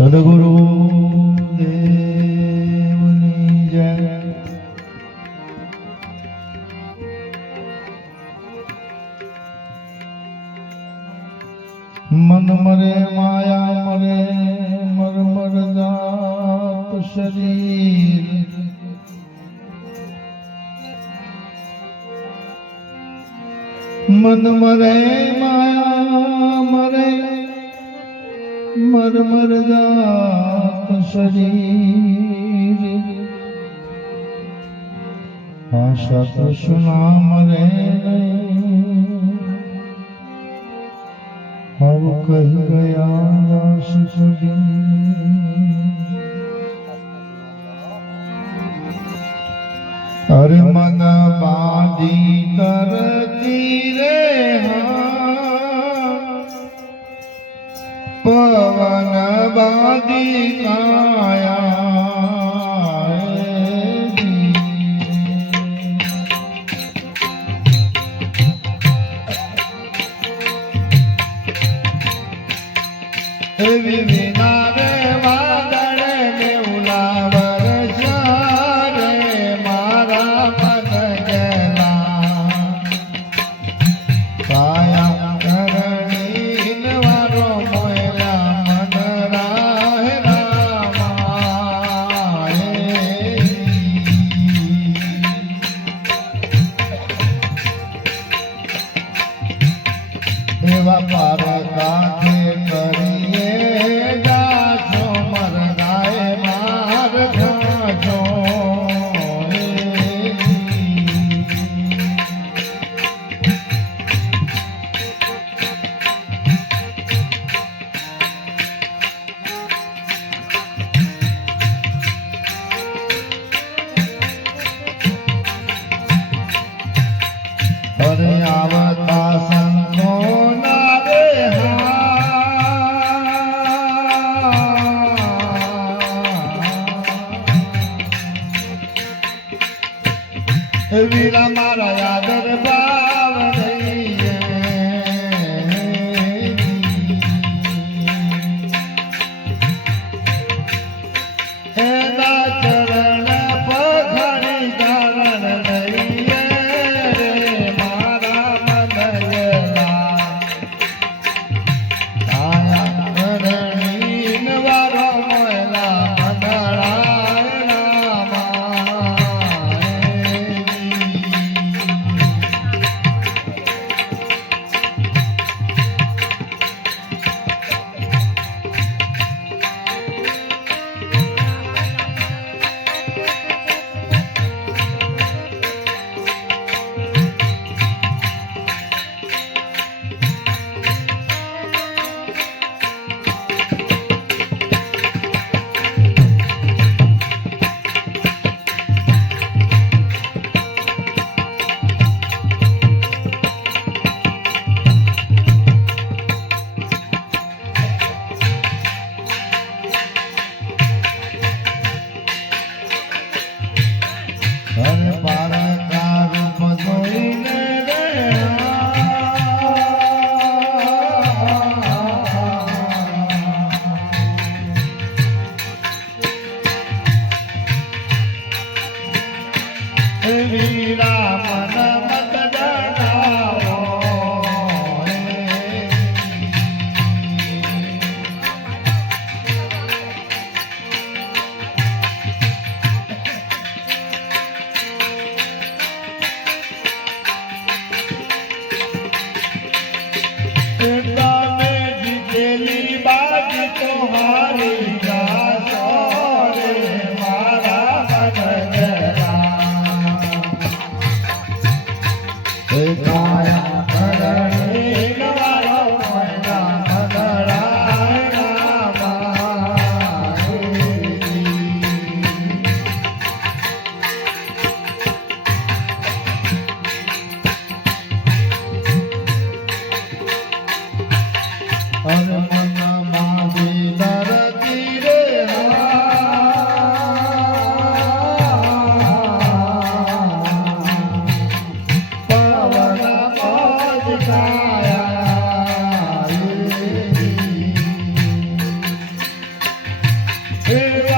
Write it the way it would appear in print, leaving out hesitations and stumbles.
સદગુરુ દેવની જય. મન મરે માયા મરે મર મર જાત શરીર. મન મરે માયા મરે મર મર જાત શરીર. આશા તૃષ્ણા મરે હવ કહી ગયા સુધી. અરે મન બાંધી કરતી રે પવન બાંધી કાયા. એવી વિના રે વાદળ મેઉલા વરસ્યા રે મારા મન ગેલા. કાયા કરણીન વારો મોયલા મન રાહે રામા. એવા પાર કાંઠે કરીએ જાજો મરનાએ માર જાજો. અરે આવતા સંતો ના રે વીરા મારા યાદર ભાવ દઈએ. એના ચરણ પખડી ધારણ દઈએ રે મારા મન ગેલા. કાયા કરણીન વારો મોયલા મંગળાય રામા. વીરા મન મત જણાવો. તમે જીતેલી બાજ તો હારી જાશો રે મારા મન ગેલા. હે